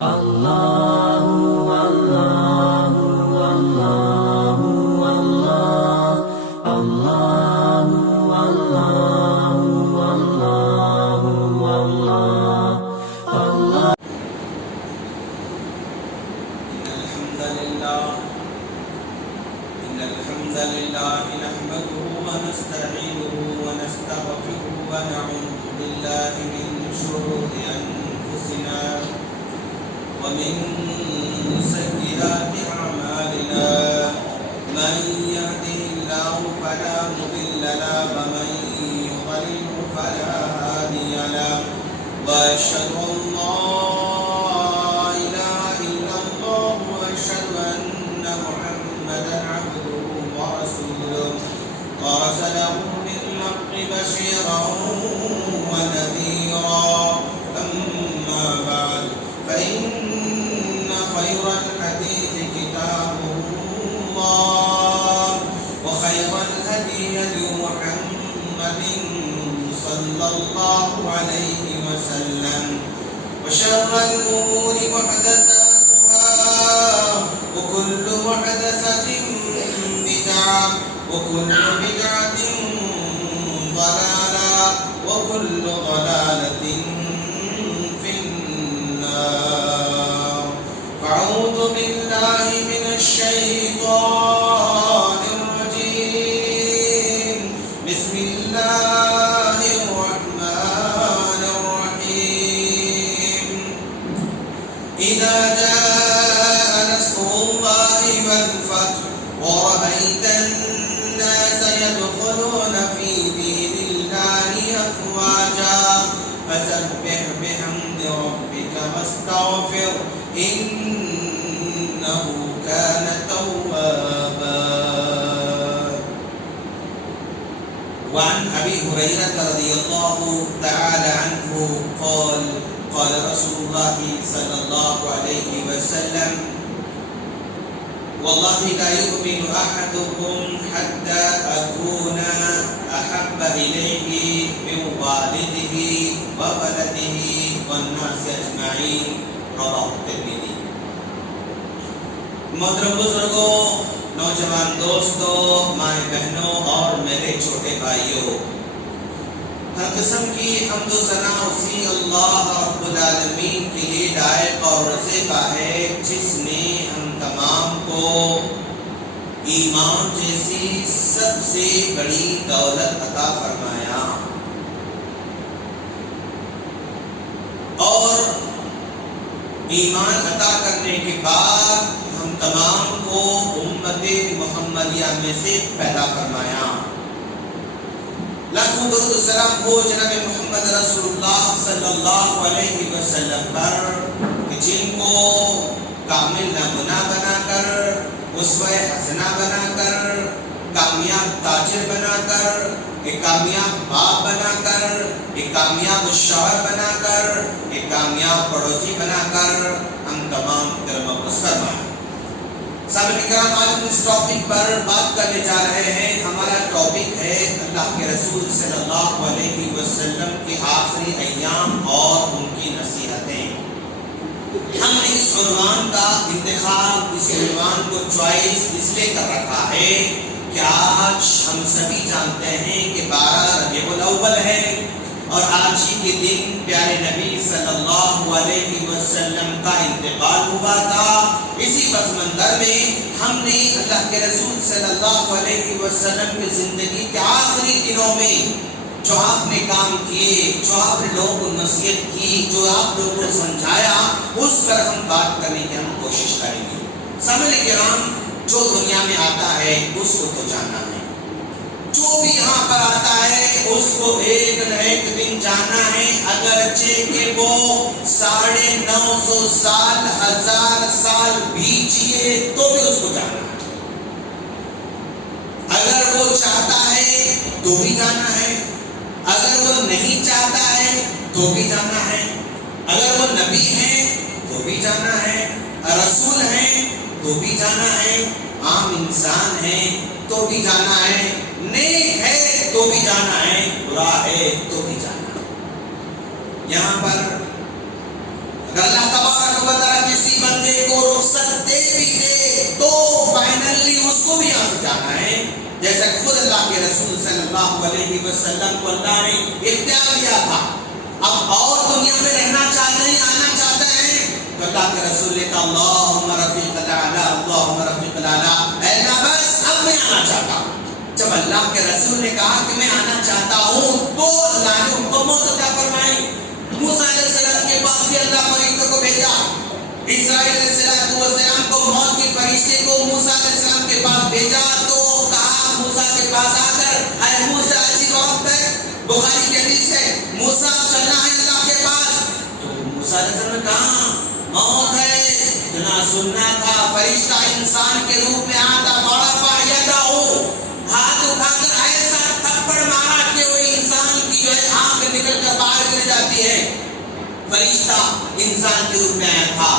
الحمد لله نحمده ونستعينه ونستغفره ونعوذ بالله من شرور أنفسنا ومن سيئات أعمالنا من يهده الله فلا مضل له ومن يضلل فلا هادي له وأشهد أن لا إله إلا الله وأشهد أن محمدا عبده ورسوله أرسله بالحق بشيرا ونذيرا أما بعد فإن خير الحديث كتاب الله وخير الهدي هدي محمد صلى الله عليه وسلم وشر الأمور محدثاتها وكل محدثة بدعة وكل بدعة ضلالة وكل ضلالة في النار فأعوذ بالله من الشيطان الرجيم بسم الله الرحمن الرحيم إذا جاء نصر الله والفتح ورأيت الناس يدخلون في دين الله أفواجا فسبح بحمد ربك واستغفر إنه كان توابا. وعن أبي هريرة رضي الله تعالى عنه قال قال رسول الله صلى الله عليه وسلم والله لا يؤمن أحدكم حتى أكون أحب إليه من والده وولده والناس أجمعين رواه الترمذي. محترم بزرگوں، نوجوان دوستوں، مائیں بہنوں اور میرے چھوٹے بھائیوں، ہر قسم کی حمد و ثنا اسی اللہ رب العالمین کے لیے لائق اور رضا ہے جس نے ہم تمام کو ایمان جیسی سب سے بڑی دولت عطا فرمایا اور ایمان عطا کرنے کے بعد ہم تمام کو امت محمدیہ میں سے پیدا فرمایا. لاکھوں درود و سلام ہو جناب محمد رسول اللہ صلی اللہ علیہ وسلم پر جن کو کامل نمونہ بنا کر، اسوہ حسنہ بنا کر، کامیاب تاجر بنا کر، ایک کامیاب باپ بنا کر، ایک کامیاب شوہر بنا کر، ایک کامیاب پڑوسی بنا کر ہم تمام کرم بس فرمائے. سامعین کرام، آج ہم اس ٹاپک پر بات کرنے جا رہے ہیں. ہمارا ٹاپک ہے اللہ کے رسول صلی اللہ علیہ وسلم کے آخری ایام اور ان کی نصیحتیں. ہم نے اس عنوان کا انتخاب، اس عنوان کو چوائس اس لیے کر رکھا ہے کہ آج ہم سبھی جانتے ہیں کہ 12 ربیع الاول ہے اور آج ہی کے دن پیارے نبی صلی اللہ علیہ وسلم کا انتقال ہوا تھا. اسی پس منظر میں ہم نے اللہ کے رسول صلی اللہ علیہ وسلم کی زندگی کے آخری دنوں میں جو آپ نے کام کیے، جو آپ نے لوگوں کو نصیحت کی، جو آپ لوگوں کو سمجھایا، اس پر ہم بات کرنے کی ہم کوشش کریں گے. سامعین کرام، جو دنیا میں آتا ہے اس کو تو جانا ہے، جو بھی یہاں پر آتا ہے اس کو ایک نہ ایک دن جانا ہے، اگرچہ کہ وہ 950 سال 1000 سال بھی جیے تو بھی اس کو جانا ہے. اگر وہ چاہتا ہے تو بھی جانا ہے، اگر وہ نہیں چاہتا ہے تو بھی جانا ہے. اگر وہ نبی ہے تو بھی جانا ہے، رسول ہے تو بھی جانا ہے، عام انسان ہے تو بھی جانا ہے، نیک ہے تو بھی جانا ہے، برا ہے تو بھی جانا ہے. یہاں پر اگر اللہ تبارک و و تعالیٰ کسی بندے کو رخصت دے بھی دے تو فائنلی اس کو بھی یہاں سے جانا ہے. جیسا کہ خود اللہ کے رسول صلی اللہ علیہ وسلم کو اللہ نے اختیار دیا تھا. اب اور دنیا میں رہنا چاہتے ہیں, آنا چاہتے ہیں, تو اللہ کے رسول نے کہا اللہم رفیق الاعلیٰ, اللہم رفیق الاعلیٰ, اے اللہ بس اب میں آنا چاہتا ہوں. جب اللہ کے رسول نے کہا کہ میں آنا چاہتا ہوں تو اللہ نے ان کو موت عطا فرمائی. موسیٰ علیہ السلام کے پاس بھی اللہ فرشتوں کو بھیجا. اسرائیل علیہ السلام کو موت کے فرشتے کو موسیٰ علیہ السلام کے پاس بھیجا تو کہا موسیٰ کے پاس آ کر اے موسیٰ ایسی موت ہے, بخاری کی حدیث ہے, موسیٰ چلنا ہے اللہ کے پاس. تو موسیٰ علیہ السلام نے کہا موت ہے, اتنا سننا تھا. فرشتہ انسان کے روپ میں آتا, بڑا پایا ہو, ہاتھ اٹھا کر ایسا تھپڑ مارا کہ وہ انسان کی جو ہے آنکھ نکل کر باہر گر جاتی ہے. فرشتہ انسان کے روپ میں آیا تھا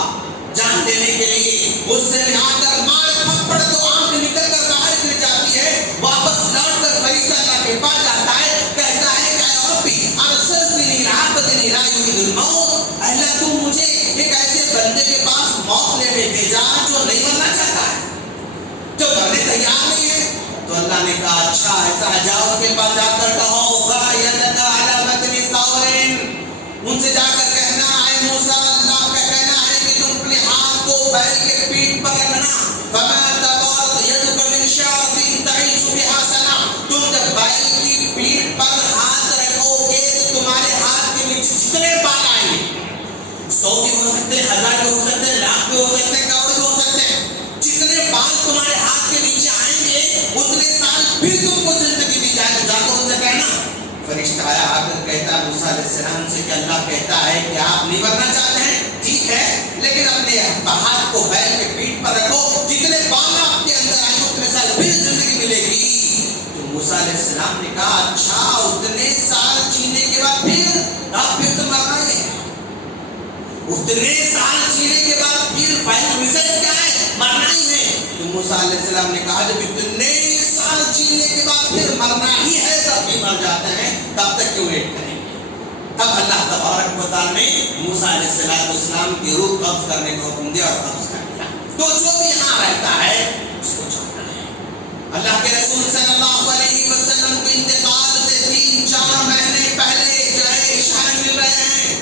جان دینے کے لیے, اس سے آ کر مار تھپڑ تو آنکھ نکل کر باہر گر جاتی ہے. واپس لوٹ کر فرشتہ اللہ کے پاس جاتا ہے, کہتا ہے کہ اے ربی ارسلتنی لعبدنی لا یرید الموت, اللہ تو مجھے ایک ایسے بندے کے پاس موت لینے بھیجا جو نہیں مرنا چاہتا ہے, جو مرنے تیار نہیں ہے. تو اللہ نے کہا اچھا ایسا جاؤ کے پاس جا کر کہو غایتک علی متن ثورن, ان سے جا کر کہنا اے موسیٰ اللہ کا کہنا ہے کہ تم اپنے ہاتھ کو بیل کے پیٹھ پر رکھنا. فما تبارت یدک من شعث تعیش بها سنہ, تم جب بیل کی پیٹھ پر ہاتھ رکھو گے تو تمہارے ہاتھ کے نیچے جتنے بال آئیں گے, 100 بھی ہو سکتے ہیں, 1000 بھی ہو سکتے ہیں, لاکھ بھی ہو سکتے ہیں, کروڑ بھی ہو سکتے ہیں, جتنے بال تمہارے ہاتھ کے نیچے آئیں گے اتنے سال پھر تم کو زندگی دی جائے گی. جا کر ان سے کہنا. فرشتہ آیا آ کر کہتا ہے موسیٰ علیہ السلام سے کہ اللہ کہتا ہے کہ آپ نہیں مرنا چاہتے ہیں, ٹھیک ہے, لیکن اپنے ہاتھ کو بیل کے پیٹھ پر رکھو, جتنے بال آپ کے اندر آئیں اتنے سال پھر زندگی ملے گی. تو موسیٰ علیہ السلام نے کہا اچھا اتنے سال جینے کے بعد پھر تو مرنا ہے, اتنے سال جینے کے بعد پھر فائنل رزلٹ کیا ہے, مرنا ہی ہے. تو موسیٰ علیہ السلام نے کہا جب اتنے سال جینے کے بعد پھر مرنا ہی ہے تب بھی مر جاتے ہیں, تب تک کیوں ویٹ کریں گے. تب اللہ تبارک و تعالیٰ نے موسیٰ علیہ السلام کی روح قبض کرنے کو حکم دیا اور قبض کر دیا. تو جو بھی یہاں رہتا ہے اس کو جانا ہے. اللہ کے رسول صلی اللہ علیہ وسلم کے انتقال سے 3-4 مہینے پہلے جو ہے اشارے مل رہے ہیں.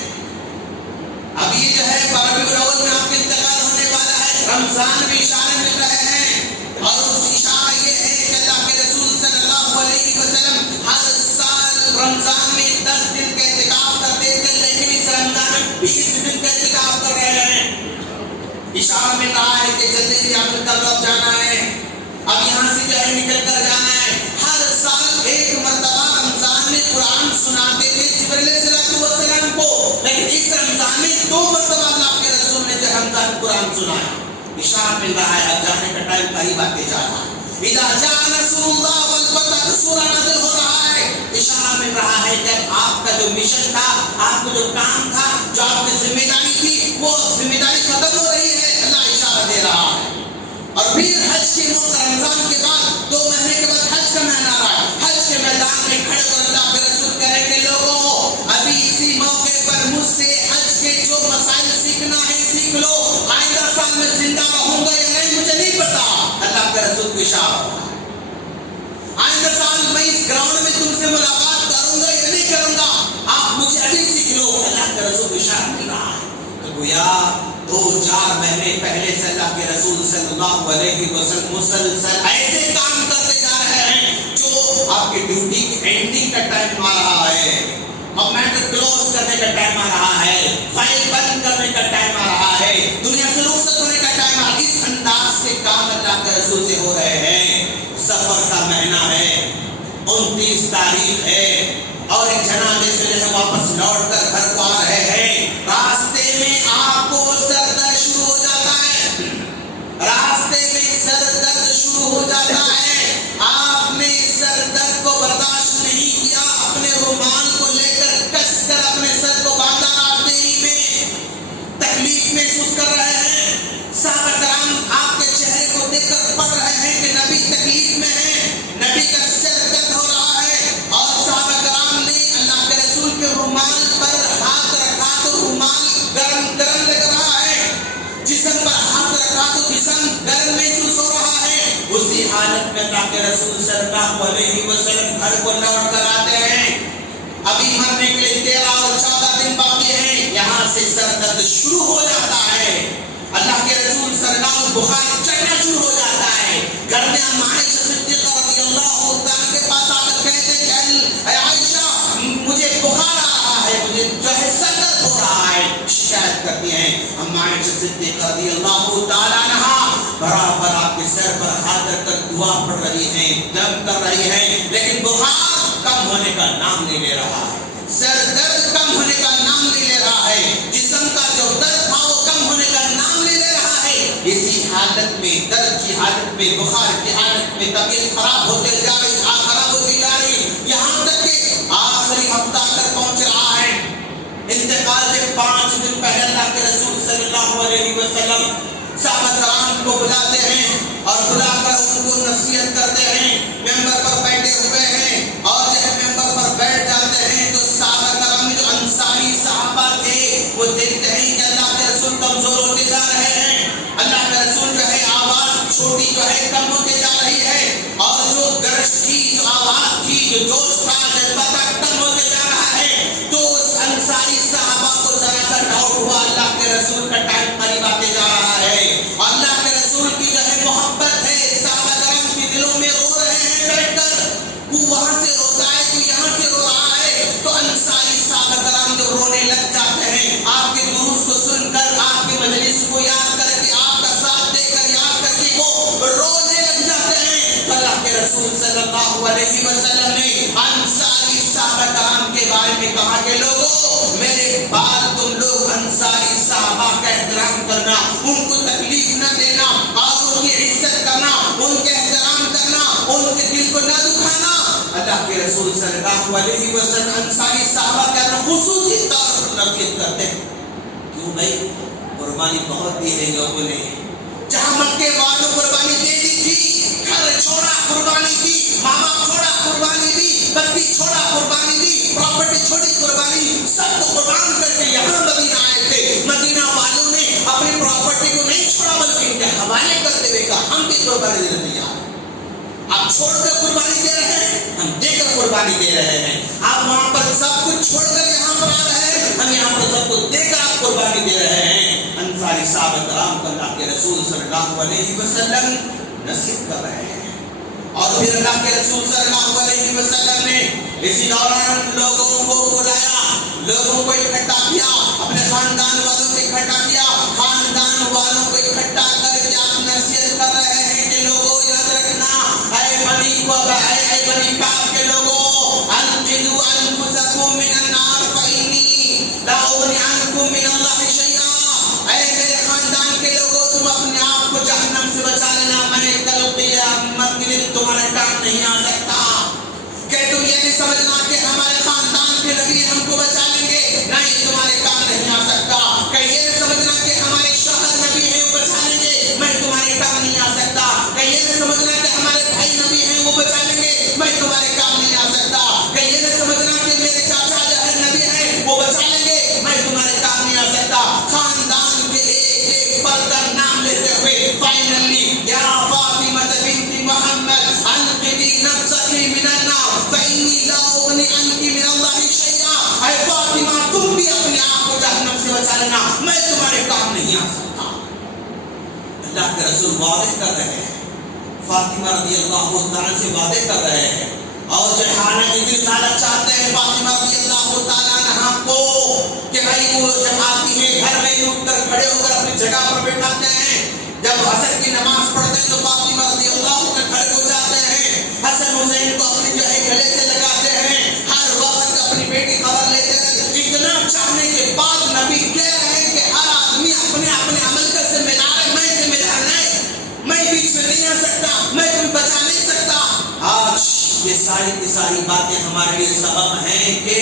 اب یہ جو ہے ربیع الاول میں آپ کا انتقال ہونے والا ہے, رمضان میں اشارے مل رہے ہیں, اور اس اشارہ یہ ہے کہ اللہ کے رسول صلی اللہ علیہ وسلم ہر سال رمضان میں 10 دن کا اعتکاف کرتے تھے, لیکن اس رمضان میں 20 دن کا اعتکاف کر رہے ہیں. اشارہ مل رہا ہے کہ جلدی سے آپ کا لوٹ جانا ہے, اب یہاں سے جو ہے نکل کر جانا ہے. ہر سال ایک مرتبہ رمضان میں قرآن سناتے تھے جبرائیل علیہ السلام کو, لیکن اس رمضان میں 2 مرتبہ اللہ کے رسول نے جو رمضان قرآن سنایا. اشارہ مل رہا ہے اب جانے کا ٹائم قریب آتے جا رہا ہے. اذا جاء نصر اللہ والفتح, سورہ نازل ہو رہا ہے. اشارہ مل رہا ہے کہ آپ کا جو مشن تھا, آپ کا جو کام تھا, جو آپ کی ذمہ داری تھی, وہ ذمہ داری ختم ہو رہی ہے. اللہ اشارہ دے رہا ہے. اور پھر حج کے موقع رمضان کے بعد 2 مہینے کے بعد حج کا مہینہ آ رہا ہے. حج کے میدان میں کھڑے کر اللہ کے رسول کہیں گے لوگوں ابھی اسی موقع پر مجھ سے حج کے جو مسائل سیکھنا ہے سیکھ لو, آئندہ سال میں زندہ رہوں گا یا نہیں مجھے نہیں پتا. اللہ کے رسول کو اشارہ ہوا, آئندہ سال میں اس گراؤنڈ میں تم سے ملاقات کروں گا یا نہیں کروں گا, آپ مجھے ابھی سیکھ لو. اللہ کے رسول کو اشارہ مل رہا ہے. تو گویا 2-4 مہینے پہلے سے اللہ کے رسول صلی اللہ علیہ وسلم مسلسل ایسے کام کرتے جا رہے ہیں جو آپ کی ڈیوٹی کی اینڈنگ کا ٹائم آ رہا ہے, اب میٹر کلوز کرنے کا ٹائم آ رہا ہے, فائل بند کرنے کا ٹائم آ رہا ہے, دنیا سے رخصت ہونے کا ٹائم آ رہا ہے. اس انداز کے کام اللہ کے رسول سے ہو رہے ہیں. سفر کا مہینہ ہے, 29 تاریخ ہے, اور ایک جنازے سے جو ہے واپس لوٹ کر گھر کو آ رہے ہیں. راستے میں آپ کو سر درد شروع ہو جاتا ہے, راستے میں سر درد شروع ہو جاتا ہے. آپ نے سر درد کو برداشت نہیں کیا, اپنے رومال کو لے کر کس کر اپنے سر کو باندھا, راستے ہی میں تکلیف محسوس کر رہے ہیں. صحابہ کرام آپ کے چہرے کو دیکھ کر پڑھ رہے ہیں کہ نبی تکلیف میں ہے, نبی کا سر درد ہو رہا ہے, اور صحابہ کرام نے اللہ کے رسول کے رومال پر ہاتھ رکھا تو رومال گرم گرم لگ رہا ہے. حالت میں اللہ کے رسول صلی اللہ علیہ وسلم گھر کو لوٹ کر آتے ہیں. ابھی مرنے کے لیے 13 اور 14 دن باقی ہیں. یہاں سے سر درد شروع ہو جاتا ہے. اللہ کے رسول صلی اللہ علیہ وسلم بخار چڑھنا شروع ہو جاتا ہے. گھر میں ہم عائشہ صدیقہ رضی اللہ تعالیٰ کے پاس آ کر کہتے ہیں اے عائشہ مجھے بخار آ رہا ہے, مجھے جو ہے سر درد ہو رہا ہے. شکایت کرتی ہیں. ہم عائشہ صدیقہ رضی اللہ تعالیٰ عنہا برابر آپ کے سر پر ہاتھ رکھ کر دعا پڑھ رہی ہیں, دم کر رہی ہیں, لیکن بخار کم ہونے کا نام نہیں لے رہا ہے. سر درد کم ہونے کا نام نہیں لے رہا ہے. جسم کا جو درد تھا وہ کم ہونے کا نام نہیں لے رہا ہے. اسی حالت میں, درد کی حالت میں, بخار کی حالت میں طبیعت خراب ہوتے جا رہی, خراب ہوتی جا رہی, یہاں تک کہ آخری ہفتہ کر پہنچ رہا ہے. انتقال سے 5 دن پہلے اللہ کے رسول صلی اللہ علیہ وسلم صحابہ کرام کو بلاتے ہیں اور بلا کر ان کو نصیحت کرتے ہیں. ممبر پر بیٹھے ہوئے ہیں اور جب ممبر پر بیٹھ جاتے ہیں تو صحابہ کرام میں جو انصاری صحابہ تھے وہ دیکھتے ہیں کہ اللہ کے رسول کمزور ہوتے جا رہے ہیں. اللہ کے رسول جو ہے آواز چھوٹی جو ہے کم ہوتے جا رہی ہے اور جو گرج تھی, جو آواز تھی, جو جوش تھا, جذبہ تھا, کم ہوتے جا رہا ہے. تو اس انصاری صحابہ کو ذرا سا ڈاؤٹ ہوا اللہ کے رسول کا ٹائم قریب آتے جا رہا ہے. اللہ کے رسول کی جو ہے محبت ہے, صحابہ کرام کے دلوں میں رو رہے ہیں بیٹھ کر. وہ وہاں سے روتا ہے, تو یہاں سے رو رہا ہے. تو انصاری صحابہ کرام جو رونے لگ جاتے ہیں آپ کے دروس کو سن کر, آپ کے مجلس کو یاد کر کے, آپ کا ساتھ دے کر, یاد کر کے وہ رونے لگ جاتے ہیں. تو اللہ کے رسول صلی اللہ علیہ وسلم نے انصاری صحابہ کرام کے بارے میں کہا کہ لوگوں میرے بعد تم لوگ انصاری صحابہ کا احترام کرنا, ان کو تکلیف نہ دینا اور ان کی عزت کرنا, ان کے احترام کرنا, ان کے دل کو نہ دکھانا. اللہ کے رسول صلی اللہ علیہ وسلم انصاری صحابہ کا خصوصی طور پر نصیحت کرتے ہیں. کیوں بھائی قربانی بہت دی ہے لوگوں نے. جہاں مکے والوں قربانی دے دی تھی, گھر چھوڑا قربانی دی, ماں باپ چھوڑا قربانی دی, بستی چھوڑا قربانی دی, پراپرٹی چھوڑی قربانی, سب کو قربان کر کے یہاں مدینہ آئے تھے. مدینہ والوں نے اپنی پراپرٹی کو نہیں چھوڑا بلکہ ان کے حوالے کرتے ہوئے کہا ہم بھی قربانی دینے تیار ہیں. آپ چھوڑ کر قربانی دے رہے ہیں, ہم دے کر قربانی دے رہے ہیں. آپ وہاں پر سب کچھ چھوڑ کر یہاں پر آ رہے ہیں, ہم یہاں پر سب کچھ دے کر آپ قربانی دے رہے ہیں. انصاری صحابہ کرام کو اللہ کے رسول صلی اللہ علیہ وسلم نصیحت کر رہے ہیں. اور پھر اللہ کے رسول صلی اللہ علیہ وسلم نے اسی دوران لوگوں کو بلایا, لوگوں کو اکٹھا کیا, اپنے خاندان والوں کو اکٹھا کیا. خاندان والوں کو اکٹھا کر کے آپ نصیحت کر رہے ہیں کہ لوگوں یاد رکھنا, اے بنی کعب کے لوگوں, انقذوا انفسکم من النار فإنی لا اغنی عنکم من اللہ شیئا. اے میرے خاندان کے لوگوں تم اپنے آپ کو جہنم سے بچا لینا, میں کل قیامت کے دن تمہارے کام نہیں آ سکتا. کہ تم یہ نہیں سمجھنا کہ ہمارے خاندان کے نبی ہم کو بچا لیں گے, نہیں تمہارے کام نہیں آ سکتا. کہ یہ نہیں سمجھنا کہ ہمارے شوہر نبی ہیں وہ بچا لیں گے, میں تمہارے کام نہیں آ سکتا. کہ یہ نہیں سمجھنا کہ ہمارے بھائی نبی ہیں وہ بچا لیں گے, میں تمہارے کام نہیں آ سکتا. کہ یہ نہیں سمجھنا کہ میرے چاچا جو ہے نبی ہیں وہ بچا لیں گے, میں تمہارے کام نہیں آ سکتا. خاندان کے ایک ایک فرد کا نام لیتے ہوئے فائنلی یا فاطمہ بنت محمد انقذی نفسک من النار فإنی لا اغنی عنک من اللہ شیئا. اے فاطمہ تم بھی اپنے آپ کو جہنم سے بچا لینا, میں تمہارے کام نہیں آ سکتا. اللہ کے رسول وعدے کر رہے ہیں, فاطمہ رضی اللہ تعالیٰ سے وعدے کر رہے ہیں. اور جو حالانکہ اتنی زیادہ چاہتے ہیں فاطمہ رضی اللہ تعالیٰ عنہا کو کہ بھائی وہ جب آتی ہے گھر میں اٹھ کر کھڑے ہو کر اپنی جگہ پر بیٹھاتے ہیں. جب عصر کی نماز پڑھتے ہیں تو فاطمہ رضی اللہ کے کھڑے ہو جاتے ہیں, حسن حسین کو اپنی جو ہے گلے سے لگاتے ہیں, ہر وقت اپنی بیٹی خبر لیتے ہیں. اتنا چاہنے کے بعد نبی کہہ رہے ہیں کہ ہر آدمی اپنے اپنے عمل کا ذمہ دار ہے, میں ذمہ دار نہیں, میں بیچ میں نہیں آ سکتا, میں تمہیں بچا نہیں سکتا. آج یہ ساری کی ساری باتیں ہمارے لیے سبب ہیں کہ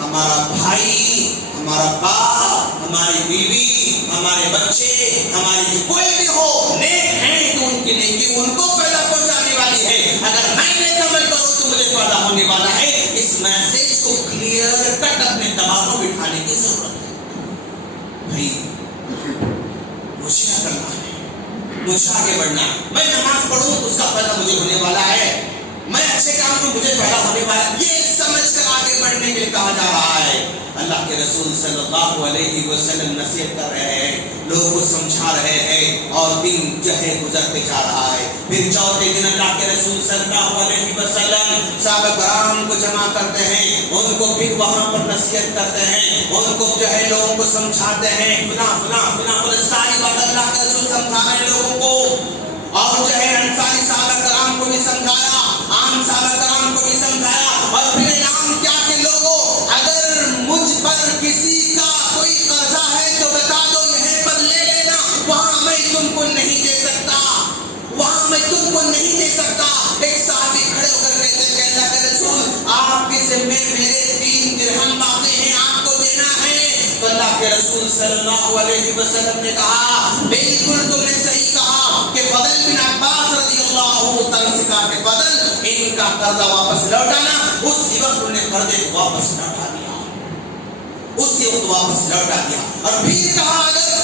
ہمارا بھائی, ہمارا باپ, ہماری بیوی, ہمارے بچے, ہماری کوئی بھی ہو نیک ہیں تو ان کی نیکی ان کو فائدہ پہنچانے والی ہے. اگر میں نیک عمل کروں تو مجھے فائدہ ہونے والا ہے. اس میسج کو کلیئر کٹ اپنے دماغوں میں بٹھانے کی ضرورت ہے. بھائی روشن کرنا ہے, مجھے آگے بڑھنا ہے، میں نماز پڑھوں اس کا فائدہ مجھے ہونے والا ہے، میں اچھے کام کو مجھے فائدہ ہونے والا ہے، یہ سمجھ کر آگے بڑھنے کے لیے کہا جا رہا ہے۔ اللہ کے رسول صلی اللہ علیہ وسلم نصیحت کر رہے ہیں، لوگوں کو سمجھا رہے ہیں، اور دن جو ہے گزرتے جا رہا ہے۔ پھر چوتھے دن اللہ کے رسول صلی اللہ علیہ وسلم صحابہ کرام کو جمع کرتے ہیں، ان کو پھر وہاں پر نصیحت کرتے ہیں، ان کو جو ہے لوگوں کو سمجھاتے ہیں، ساری بات اللہ کے رسول سمجھا رہے ہیں لوگوں کو، اور جو ہے انصاری صحابہ کرام کو بھی سمجھایا، عام صحابہ کرام کو بھی سمجھایا، اور پھر انعام کیا کہ لوگوں اگر مجھ پر کسی کا کوئی قرضہ ہے تو بتا دو، یہیں پر لے لینا، وہاں میں تم کو نہیں دے سکتا، وہاں میں تم کو نہیں دے سکتا۔ ایک صحابی کھڑے ہو کر کہتے ہیں کہ اللہ کے رسول آپ کے ذمے میرے 3 درہم باقی ہیں، آپ کو دینا ہے۔ تو اللہ کے رسول صلی اللہ علیہ وسلم نے کہا بالکل تم نے صحیح کہا، کہ فضل بن عباس رضی اللہ تعالیٰ سے کہا کہ فضل ان کا قرضہ واپس لوٹانا، اسی وقت انہوں نے قرضے کو واپس لوٹا دیا، اسی وقت واپس لوٹا دیا۔ اور پھر کہا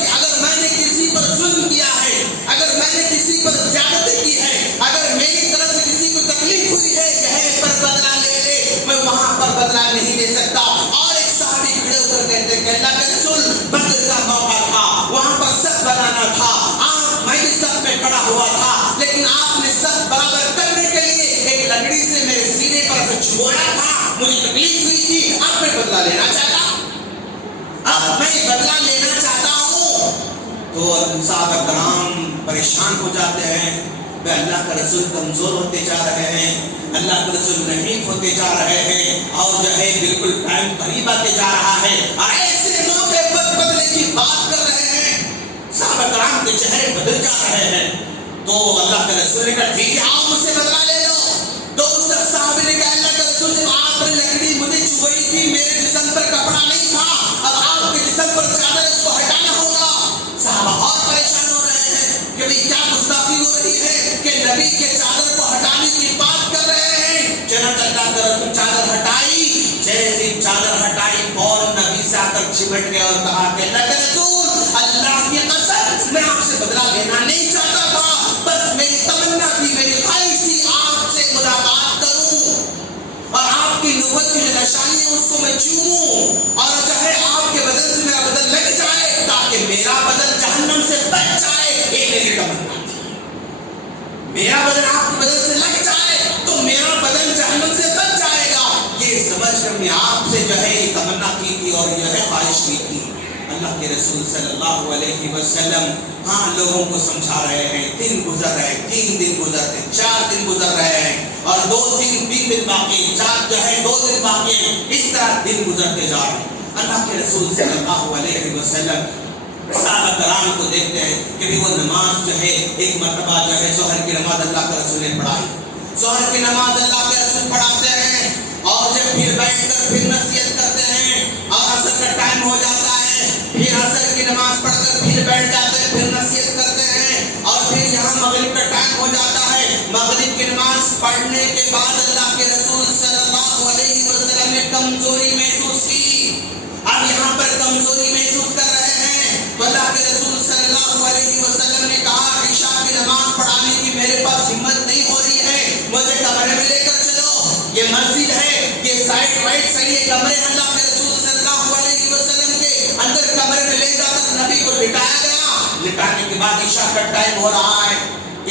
اگر میں نے کسی پر ظلم کیا ہے، اگر میں نے کسی پر زیادتی کی ہے، اگر میری طرف سے کسی کو تکلیف ہوئی ہے، یہیں پر بدلہ لے لے، میں وہاں پر بدلہ نہیں لے سکتا۔ اور ایک صحابی کھڑے ہو کر کہتے ہیں کہ اللہ کے رسول بدر کا موقع تھا، وہاں پر سب بنانا تھا، میں بھی سب میں کھڑا ہوا تھا، لیکن آپ نے سب برابر کرنے کے لیے ایک لکڑی سے میرے سینے پر چھوڑا تھا، مجھے تکلیف ہوئی تھی، اب میں بدلہ لینا چاہتا ہوں، اب میں بدلہ لینا چاہتا ہوں۔ تو صحابہ کرام پریشان ہو جاتے ہیں کہ اللہ کا رسول کمزور ہوتے جا رہے ہیں، اللہ کے رسول ضعیف ہوتے جا رہے ہیں، اور جو ہے بالکل ٹائم قریب آتے جا رہا ہے، اور ایسے موقع پر بدلے کی بات کر رہے ہیں، صحابہ کرام کے چہرے بدل جا رہے ہیں۔ تو اللہ کے رسول نے کہا ٹھیک ہے آؤ مجھ سے بدلہ لے لو۔ تو اس صحابی نے کہا اللہ کے رسول جب آپ نے لکڑی مجھے چبھئی تھی، میرے جسم پر کپڑا نہیں تھا، اب آپ کے جسم پر چادر، اس کو ہٹانا ہوگا۔ صحابہ اور پریشان ہو رہے ہیں کہ بھئی کیا گستاخی ہو رہی ہے کہ نبی کے چادر کو ہٹانے کی بات کر رہے ہیں۔ چنانچہ اللہ کے رسول چادر ہٹائی، جیسے چادر ہٹائی فوراً نبی سے آ کر چمٹ گئے اور کہا کہ اللہ کے رسول اللہ کی قسم میں آپ سے بدلہ لینا نہیں چاہتا تھا، بس میری تمنا تھی، میری خواہش تھی آپ سے ملاقات کروں، اور آپ کی نبوت کی جو نشانی ہے اس کو میں چوموں، اور جو ہے آپ کے بدن سے میرا بدن لگ جائے تاکہ میرا بدن جہنم سے بچ جائے، یہ میری تمنا تھی، میرا بدن آپ کے بدن سے لگ جائے تو میرا بدن جہنم سے بچ جائے گا، یہ سمجھ کر میں آپ سے جو ہے یہ تمنا کی تھی اور جو ہے خواہش کی تھی۔ اللہ کے رسول صلی اللہ علیہ وسلم لوگوں کو سمجھا رہے ہیں، دن گزر رہے ہیں، 3 دن گزرتے، 4 دن گزر رہے ہیں، اور 3 دن باقی ہیں، 4 جو ہے 2 دن باقی ہیں، اس طرح دن گزرتے جا رہے ہیں۔ اللہ کے رسول صلی اللہ علیہ وسلم صحابہ کرام کو دیکھتے ہیں کہ بھی وہ نماز جو ہے ایک مرتبہ جو ہے ظہر کی نماز اللہ کے رسول نے پڑھائی، ظہر کی نماز اللہ کے رسول پڑھاتے ہیں، اور جب پھر بیٹھ کر پھر نصیحت کرتے ہیں، اور عصر کا ٹائم ہو جاتا ہے، پھر عصر کی نماز پڑھ کر پھر بیٹھ جاتے ہیں، پھر نصیحت کرتے ہیں، اور پھر یہاں مغرب کا ٹائم ہو جاتا ہے، مغرب کی نماز پڑھنے کے بعد اللہ کے رسول صلی اللہ علیہ وسلم نے کمزوری محسوس کی، اب یہاں پر کمزوری محسوس کر رہے ہیں، تو اللہ کے رسول صلی اللہ علیہ وسلم نے کہا عشاء کی نماز پڑھانے کی میرے پاس ہمت نہیں ہو رہی ہے، مجھے کمرے میں لے کر چلو، یہ مسجد ہے، یہ سائڈ وائڈ صحیح ہے، کمرے ہیں اللہ کے رسول صلی اللہ علیہ وسلم کے اندر، کمرے میں لے جا کر نبی کو لٹایا گیا، لٹانے کے بعد عشاء کا ٹائم ہو رہا ہے،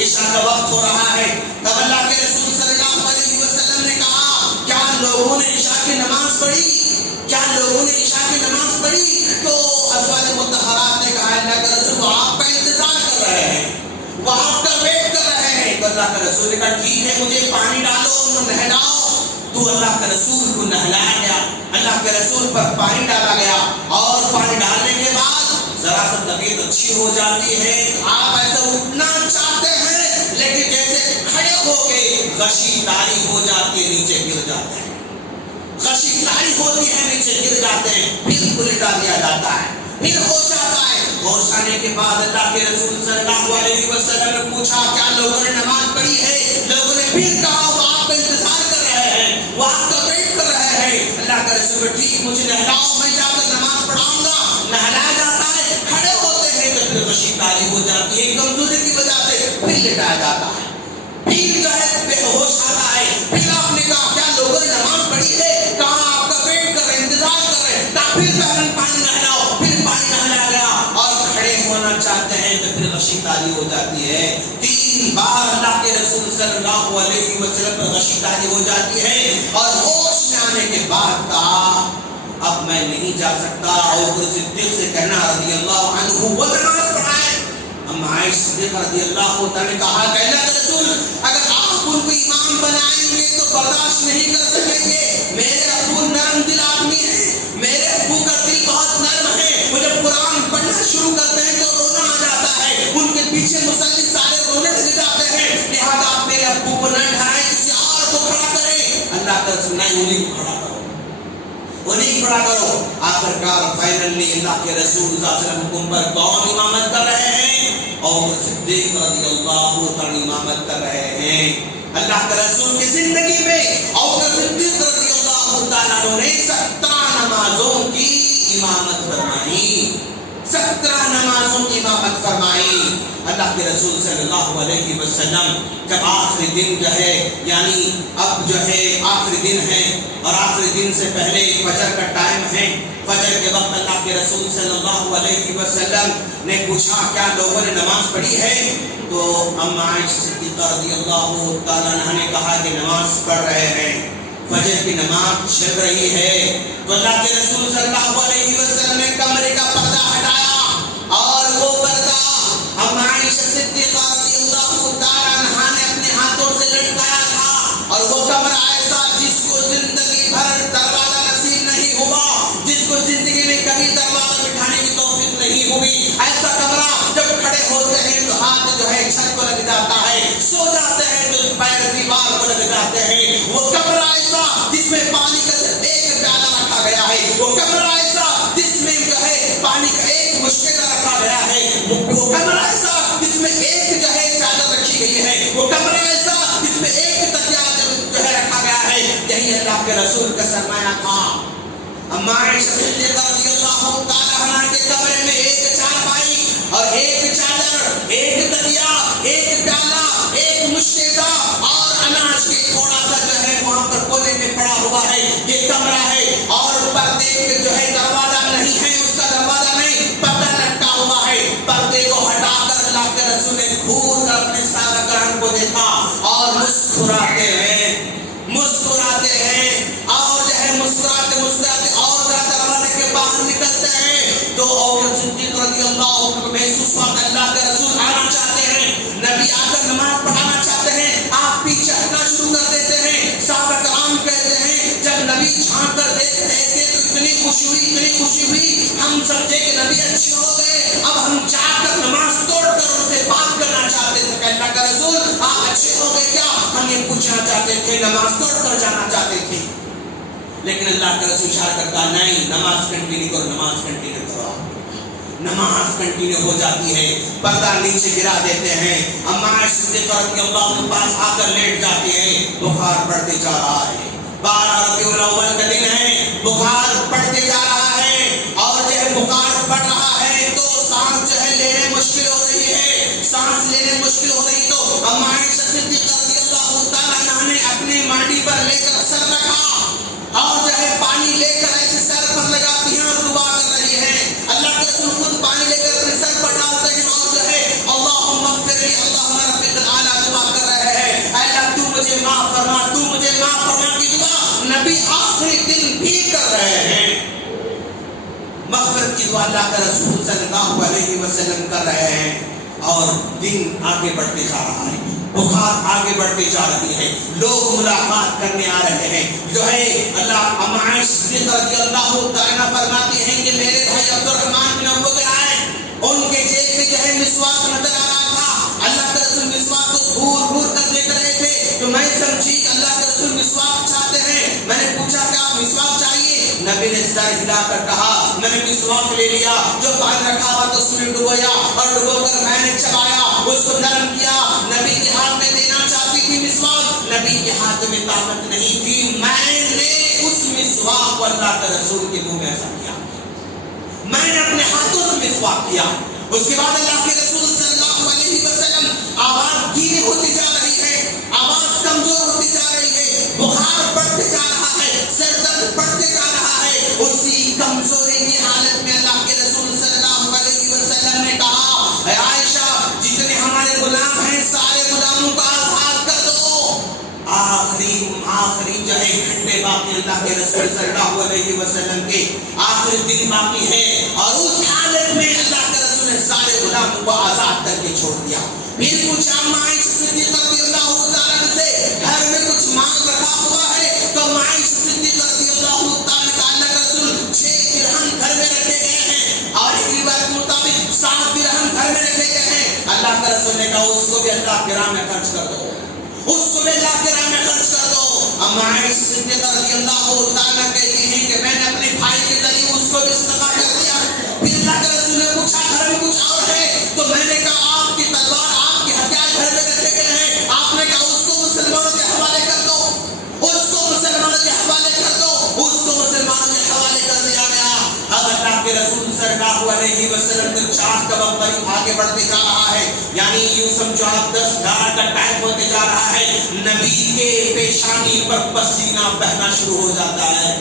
عشاء کا وقت ہو رہا ہے، تب اللہ کے رسول صلی اللہ علیہ وسلم نے کہا کیا لوگوں نے عشاء کی نماز پڑھی، کیا لوگوں نے عشاء کی نماز پڑھی؟ تو ازواج مطہرات نے کہا اللہ کے رسول وہ آپ کا انتظار کر رہے ہیں، وہ آپ کا ویٹ کر رہے ہیں، تو اللہ کے رسول نے کہا ٹھیک ہے مجھے پانی ڈالو، نہلاؤ، تو اللہ کے رسول کو نہلایا گیا، اللہ کے رسول پر پانی ڈالا گیا، اور پانی ڈالنے کے بعد ذرا سا طبیعت اچھی ہو جاتی ہے، آپ ایسا اٹھنا چاہتے ہیں لیکن جیسے کھڑے ہو کے غشی طاری ہو جاتی ہے، نیچے گر جاتے ہیں، غشی طاری ہوتی ہے، نیچے گر جاتے ہیں، پھر کو لٹا دیا جاتا ہے، پھر ہو جاتا ہے، ہوش آنے کے بعد اللہ کے رسول صلی اللہ علیہ وسلم نے پوچھا کیا لوگوں نے نماز پڑھی ہے؟ لوگوں نے پھر کہا وہ آپ کا انتظار کر رہے ہیں، وہ آپ کا ویٹ کر رہے ہیں۔ اللہ کا رسول ٹھیک مجھے نہلاؤ، میں جا کر نماز پڑھاؤں گا، نہلایا جاتا ہے، کھڑے ہوتے ہیں تو پھر غشی طاری ہو جاتی ہے کمزوری کی وجہ پھر لٹایا جاتا ہے، پھر جو ہے بے ہوش آتا ہے، پھر آپ نے کہا کیا لوگوں نے نماز پڑھی ہے، کہاں آپ کا ویٹ کر رہے ہیں، انتظار کر رہے ہیں، کہا پھر بہرن پانی نہلاؤ، پھر پانی نہلایا گیا، اور کھڑے ہونا چاہتے ہیں تو پھر غشی تاری ہو جاتی ہے، 3 بار اللہ کے رسول صلی اللہ علیہ وسلم پر غشی تاری ہو جاتی ہے، اور ہوش میں آنے کے بعد کہا اب میں نہیں جا سکتا، اور صدیق سے کہنا رضی اللہ عنہ وہ نماز پڑھائے۔ اما عائشہ صدیقہ رضی اللہ عنہ نے کہا کہ اللہ کے رسول اگر آپ ان کو امام بنائیں گے تو برداشت نہیں کر سکیں گے، میرے ابو نرم دل آدمی ہیں، میرے ابو کا دل بہت نرم ہے، وہ جب قرآن پڑھنا شروع کرتے ہیں تو رونا آ جاتا ہے، ان کے پیچھے مصلی سارے رونے لگ جاتے ہیں، لہذا آپ میرے ابو کو نہ ڈرائیں، کسی اور کو کھڑا کریں۔ اللہ کا رسول نہیں، انہیں کو کھڑا کرو، انہیں کھڑا کرو۔ آخرکار فائنلی اللہ کے رسول صلی اللہ علیہ وسلم حکم پر کون امامت کر رہے ہیں؟ اور صدیق رضی اللہ عنہ امامت کر رہے ہیں۔ اللہ کے رسول کی زندگی میں اور صدیق رضی اللہ عنہ نے 17 نمازوں کی امامت فرمائی، 17 نمازوں کی امامت فرمائی۔ اللہ کے رسول صلی اللہ علیہ وسلم جب آخری دن جو ہے یعنی اب جو ہے آخری دن ہے اور آخری دن سے پہلے فجر کا ٹائم ہے، فجر کے وقت اللہ کے رسول صلی اللہ علیہ وسلم نے پوچھا کیا لوگوں نے نماز پڑھی ہے؟ تو اما عائشہ صدیقہ رضی اللہ تعالیٰ عنہ نے کہا کہ نماز پڑھ رہے ہیں، فجر کی نماز چل رہی ہے۔ تو اللہ کے رسول صلی اللہ علیہ وسلم نے کمرے کا پردہ ہٹایا، اور وہ پردہ اما عائشہ صدیقہ رضی اللہ تعالیٰ عنہ نے اپنے ہاتھوں سے لٹکایا تھا، اور وہ کمرہ ایسا جس کو زندگی بھر دروازہ نصیب نہیں ہوا، جس کو زندگی میں کبھی دروازہ بٹھانے کی توفیق نہیں ہوئی، ایسا کمرہ جب کھڑے ہوتے ہیں تو ہاتھ جو ہے چھت کو لگ جاتا ہے، سو جاتے ہیں تو پیر دیوار کو لگ جاتے ہیں، وہ کمرہ ایسا جس میں پانی کا صرف ایک پیالہ رکھا گیا ہے، وہ کمرہ ایسا جس میں جو ہے پانی کا ایک مشکل رکھا گیا ہے، وہ کمرہ ایسا جس میں ایک جو ہے چادر رکھی گئی ہے، وہ کمرہ ایسا جس میں ایک تکیا جو ہے رکھا گیا ہے، یہی اللہ کے رسول کا سرمایہ تھا۔ اما عائشہ صدیقہ رضی اللہ تعالیٰ عنہ کے کمرے میں ایک چارپائی اور ایک چادر، ایک تکیا، ایک پیالہ، ایک مشکیزہ اور اناج کے تھوڑا سا جو ہے وہاں پر کونے میں پڑا ہوا ہے، یہ کمرہ ہے، اور پردے جو ہے دروازہ نہیں ہے، اس کا دروازہ نہیں، پردہ لٹکا ہوا ہے، پردے کو ہٹا کر اللہ کے رسول نے گھور کر اپنے صحابہ کرام کو دیکھا اور مسکراتے ہیں، مسکراتے ہیں، اور جو ہے مسکراتے مسکراتے اور ذرا دروازے کے باہر نکلتے ہیں تو اور صدیق رضی اللہ عنہ کو محسوس ہوا کہ اللہ کے رسول آنا چاہتے ہیں، نبی آ کر نماز پڑھانا چاہتے ہیں، آپ پیچھے ہٹنا شروع کر دیتے ہیں۔ صحابہ کرام کہتے ہیں جب نبی جھانک کر دیکھ رہے تھے تو اتنی خوشی ہوئی، ہم سمجھے کہ نبی اچھے ہو گئے، اب ہم جا کر نماز توڑ کر ان سے بات کرنا چاہتے تھے کہ اللہ کا رسول آپ اچھے ہو گئے کیا، ہم یہ پوچھنا چاہتے تھے، نماز توڑ کر جانا چاہتے تھے، لیکن اللہ کا رسول اشارہ کرتا نہیں، نماز کنٹینیو کرو، نماز کنٹینیو کرو۔ نماز کنٹینیو ہو جاتی ہے، پردہ نیچے گرا دیتے ہیں، اما عائشہ صدیقہ رضی اللہ عنہ کے پاس آ کر لیٹ جاتے ہیں، بخار بڑھتے جا رہا ہے، 12 ربیع الاول کا دن ہے، بخار بڑھتے جا رہا ہے، اور جو ہے بخار بڑھ رہا ہے تو سانس جو ہے لینے مشکل ہو رہی ہے، سانس لینے مشکل ہو رہی تو اما عائشہ صدیقہ رضی اللہ تعالیٰ عنہ نے اپنی مانڈی پر لے کر سر رکھا، اور جو ہے پانی لے کر ایسے سر پر لگاتی ہیں اور دعا کر رہی ہیں۔ اللہ کے رسول خود پانی لے کر اپنے سر پر ڈالتے ہیں اور جو ہے اللہم اغفر لی اللہم رفیق الاعلیٰ دعا کر رہے ہیں، اے اللہ تو مجھے معاف فرما، تو مجھے معاف فرما کی دعا نبی آخری دن بھی کر رہے ہیں۔ مغفرت کی دعا اللہ کے رسول صلی اللہ علیہ وسلم کر رہے ہیں، اور دن آگے بڑھتے جا رہا ہے، بخار آگے بڑھتے جا رہی ہے، لوگ ملاقات کرنے آ رہے ہیں، جو ہے اللہ اما عائشہ صدیقہ رضی اللہ تعالیٰ فرماتی ہیں کہ میرے بھائی عبد الرحمن بن عوف کے آئے، ان کے جیب میں جو ہے مسواک نظر آ رہا تھا، اللہ کے رسول مسواک کو گھور کر دیکھ رہے تھے، تو میں سمجھی کہ اللہ کے رسول مسواک چاہتے ہیں، میں نے پوچھا کہ آپ مسواک چاہیے؟ نبی نے سر ہلا کر کہا میں نے مسواک لے لیا، جو پانی رکھا ہوا تو اس میں ڈبویا، اور ڈبو کر میں نے چبایا، اس کو نرم کیا، نبی کے ہاتھ میں دینا چاہتی تھی مسواک، نبی کے ہاتھ میں طاقت نہیں تھی، میں نے اس مسواک کو اللہ کے رسول کے منہ میں ایسا کیا، میں نے اپنے ہاتھوں سے مسواک کیا۔ اس کے بعد اللہ کے رسول صلی اللہ علیہ وسلم آواز اللہ کے رسول صلی اللہ علیہ وسلم کے آخری دن باقی ہے، اور اس حالت میں اللہ کے رسول نے سارے غلاموں کو آزاد کر کے چھوڑ دیا. پھر پوچھا عائشہ صدیقہ رضی اللہ تعالیٰ عنہ سے، گھر میں کچھ مال رکھا ہوا ہے؟ تو عائشہ صدیقہ رضی اللہ تعالیٰ کا اللہ کے رسول 6 درہم گھر میں رکھے گئے ہیں، اور ایک روایت کے مطابق 7 درہم گھر میں رکھے گئے ہیں. اللہ کے رسول نے کہا اس کو بھی اللہ کے راہ میں خرچ کر دو، اس کو بھی اللہ کے راہ میں خرچ کر دو. اب عائشہ صدیقہ رضی اللہ تعالیٰ کہتی ہیں کہ میں نے اپنے بھائی کے ذریعے اس کو بھی صدقہ کر دیا. پھر اللہ کے رسول نے پوچھا گھر میں کچھ اور ہے؟ تو میں نے کہا آپ کی تلوار، آپ کے ہتھیار گھر میں رکھے گئے ہیں. آپ نے کہا اس کو مسلمانوں کے حوالے کر دو، اس کو مسلمانوں کے حوالے کر دو. اس کو مسلمانوں کے حوالے کر دیا گیا. اب اللہ کے رسول صلی اللہ علیہ وسلم کے 4 قدم قریب آگے بڑھتے جا رہا ہے، یعنی یوں سمجھو آپ 10-11 کا ٹائم ہوتے جا رہا ہے. نبی کے پیشانی پر پسینہ بہنا شروع ہو جاتا ہے.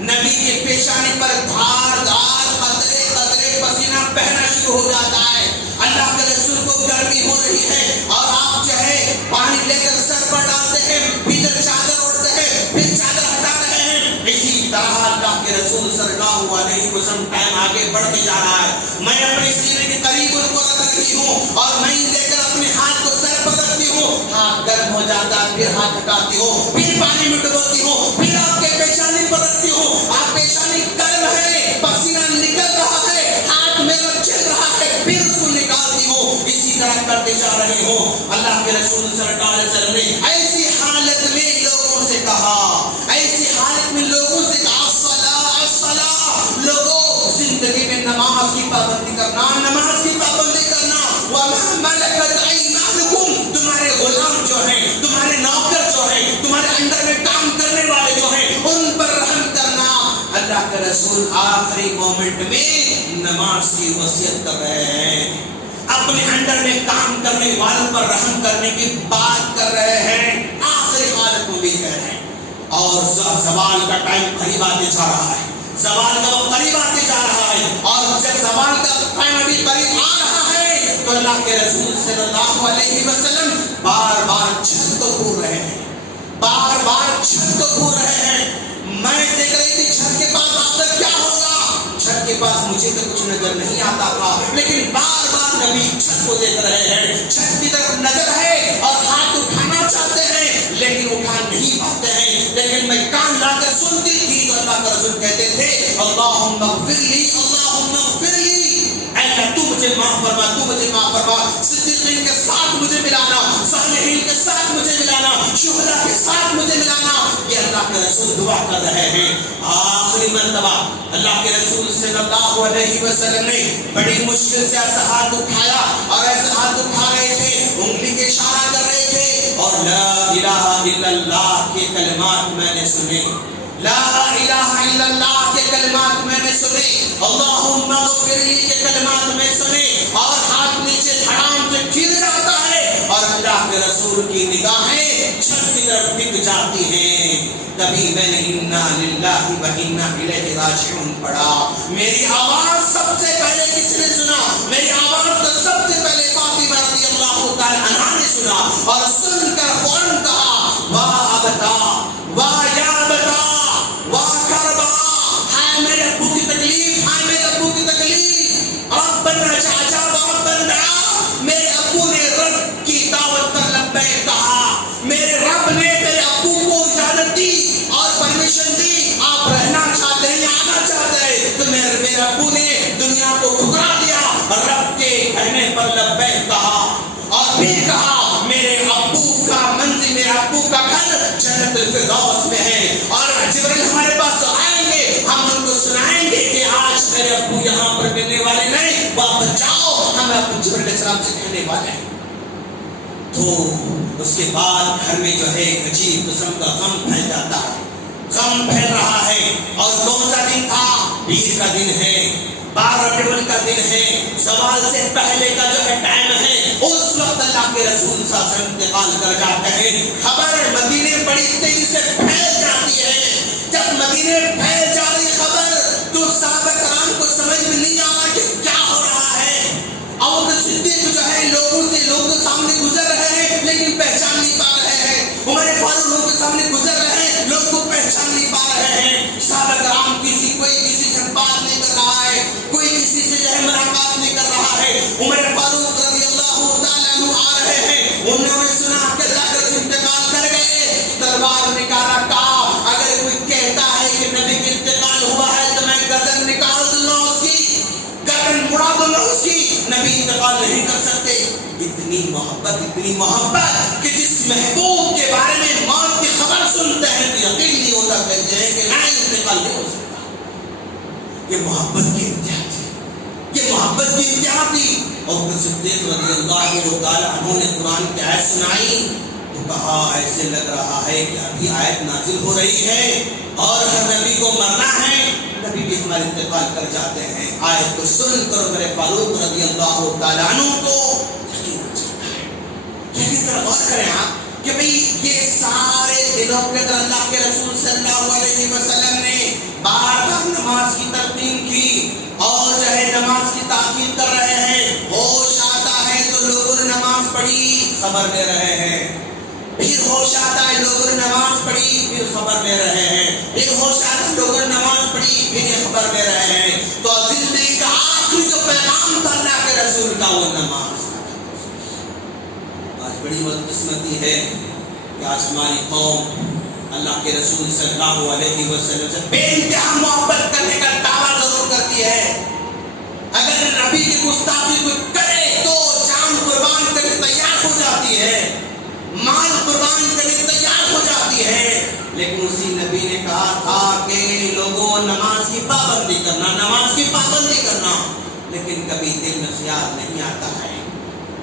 نبی کے پیشانی پر دھار دھار قطرے قطرے پسینہ بہنا شروع ہو جاتا ہے. اللہ کے رسول کو گرمی ہو رہی ہے، اور آپ جو ہے پانی لے کر سر پر ڈالتے ہیں، پھر چادر اوڑھتے ہیں، پھر چادر ہٹا رہے ہیں. اسی طرح اللہ کے رسول صلی اللہ علیہ وسلم ٹائم آگے بڑھتے جا رہا ہے. میں اپنے سینے کے قریب ان کو رکھ رہی ہوں، اور میں لے کر اپنے ہاتھ کو سر پر رکھتی ہوں. ہاتھ گرم ہو جاتا ہے، پھر ہاتھ ہٹاتی ہوں، پھر پانی میں ڈبوتی ہوں، پھر آپ کے پیشانی پر رکھتی ہوں. آپ پیشانی گرم ہے، پسینہ نکل رہا ہے، ہاتھ میرا چل رہا ہے، پھر اس کو نکالتی ہوں. اسی طرح کرتے جا رہے ہوں. اللہ کے رسول صلی اللہ علیہ وسلم نے ایسی حالت میں لوگوں سے کہا، ایسی حالت میں لوگوں سے کہا الصلاۃ الصلاۃ. لوگوں زندگی میں نماز کی پابندی کرنا، نماز کی پابندی کرنا. وما ملکت ایمانکم، تمہارے غلام جو ہیں، تمہارے نوکر جو ہیں، تمہارے انڈر میں کام کرنے والے جو ہیں، ان پر رحم کرنا. اللہ کے رسول آخری مومنٹ میں نماز کی وصیت کر رہے ہیں، اپنے انڈر میں کام کرنے والوں پر رحم کرنے کی بات کر رہے ہیں، آخری حالت میں بھی کہہ رہے ہیں. اور زوال کا ٹائم قریب آتے جا رہا ہے، زوال کا وقت قریب آتے جا رہا ہے. اور جب زوال کا ٹائم ابھی قریب آ رہا ہے تو اللہ کے رسول صلی اللہ علیہ وسلم بار بار چھت کو گھور رہے ہیں، بار بار چھت کو گھور رہے ہیں. میں دیکھ رہی تھی چھت کے پاس آخر کیا ہوگا، چھت کے پاس مجھے تو کچھ نظر نہیں آتا تھا، لیکن بار بار نبی چھت کو دیکھ رہے ہیں. چھت کی طرف نظر ہے اور ہاتھ اٹھانا چاہتے ہیں لیکن اٹھا نہیں پاتے ہیں. لیکن میں کان لا کر سنتی تھی تو اللہ کا رسول کہتے تھے اللہم اغفر لی، اللہم اغفر لی. اے اللہ تو مجھے معاف فرما، تو مجھے معاف فرما. صدیقین کے ساتھ مجھے ملانا، صالحین کے ساتھ مجھے ملانا، شہداء کے ساتھ مجھے ملانا. یہ اللہ کے رسول دعا کر رہے ہیں. آخری مرتبہ اللہ کے رسول صلی اللہ علیہ وسلم نے بڑی مشکل سے ایسا ہاتھ اٹھایا، اور ایسا ہاتھ اٹھا رہے تھے، انگلی کے اشارہ کر رہے تھے، اور لا الہ الا اللہ کے کلمات میں نے سنے، لا الہ الا اللہ کے کلمات میں نے سنے، اللہم اغفر لی کے کلمات میں سنے. اور ہاتھ نیچے دھڑام سے گر جاتا ہے، اور اللہ کے رسول کی نگاہیں چھت کی طرف ٹک جاتی ہیں. تبھی میں نے انا للہ و انا الیہ راجعون پڑھا. میری آواز سب سے پہلے کس نے سنا؟ میری آواز کو سب سے پہلے فاطمہ رضی اللہ تعالی عنہا نے سنا، اور سن کر فوراً کہا واہ ابتا، واہ یا ابتا، واہ کربا. ہائے میرے ابو کی تکلیف، ہائے میرے ابو کی تکلیف. آپ بن چاچا، باپ بن رہا. میرے ابو نے رب کی دعوت پر لبیک کہا، میرے رب نے میرے ابو کو اجازت دی اور پرمیشن دی. آپ رہنا چاہتے ہیں یا آنا چاہتے ہیں؟ تو میرے ابو نے دنیا کو ٹھکرا دیا، رب کے کہنے پر لبیک کہا. اور پھر کہا میرے ابو کا منزل، میرے ابو کا گھر جنت الفردوس میں ہے، اور جبرائیل ہمارے پاس آئیں گے، ہم ان کو سنائیں گے کہ آج میرے ابو یہاں پر ملنے والے نہیں، واپس جاؤ، ہم ابو جبرائیل علیہ السلام سے کہنے والے ہیں. تو اس کے بعد گھر میں جو ہے ایک عجیب قسم کا غم پھیل جاتا ہے، غم پھیل رہا ہے. اور کون سا دن تھا؟ پیر کا دن ہے، 12 ربیع کا دن ہے، زوال سے پہلے کا جو ہے ٹائم ہے. اس وقت اللہ کے رسول صلی اللہ علیہ وسلم انتقال کر جاتے ہیں. خبر مدینے بڑی تیزی سے پھیل جاتی ہے. جب مدینے پھیل جا رہی خبر تو صحابہ کرام کو سمجھ میں نہیں آ رہا کہ کیا ہو رہا ہے. اور صدیق جو ہے لوگوں کے سامنے گزر رہے ہیں لیکن پہچان نہیں پا رہے ہیں. عمر فاروق لوگوں کے سامنے گزر رہے ہیں، لوگ کو پہچان نہیں پا رہے نہیں کر سکتے. اتنی محبت کہ جس محبوب کے بارے میں موت کی خبر سنتے ہیں تو یقین نہیں ہوتا، کہتے ہیں کہ نہیں انتقال نہیں ہو سکتا. یہ محبت کی انتہا تھی، یہ محبت کی انتہا تھی. اور صدیق رضی اللہ تعالی عنہ نے قرآن کی آیت سنائی تو کہا ایسے لگ رہا ہے کہ ابھی آیت نازل ہو رہی ہے اور ہر نبی کو مرنا ہے. نبی بھی ہمارے انتقال کر جاتے ہیں. آیت کو سن کر میرے فاروق رضی اللہ تعالیٰ عنہ کو یقین ہو جاتا ہے. لیکن ذرا غور کریں آپ کہ بھئی یہ سارے دنوں کے اندر اللہ کے رسول صلی اللہ علیہ وسلم نے بار بار نماز کی تلقین کی اور جو ہے نماز کی تاکید کر رہے ہیں. ہوش آتا ہے تو لوگوں نے نماز پڑھی خبر دے رہے ہیں، پھر ہوش آتا ہے لوگوں نے نماز پڑھی پھر خبر دے رہے ہیں، پھر ہوش آتا ہے لوگوں نے نماز پڑھی پھر یہ خبر دے رہے ہیں. تو زندگی کا آخری جو پیغام تھا اللہ کے رسول کا وہ نماز. آج بڑی بدقسمتی ہے کہ آج ہماری قوم اللہ کے رسول صلی اللہ علیہ وسلم سے بے انتہا محبت کرنے کا دعویٰ ضرور کرتی ہے. اگر نبی کی گستاخی کو کرے تو جان قربان کرنے تیار ہو جاتی ہے، مال قربان کرنے تیار ہو جاتی ہے. لیکن اسی نبی نے کہا تھا کہ لوگوں نماز کی پابندی کرنا، نماز کی پابندی کرنا. لیکن کبھی دل میں خیال نہیں آتا ہے،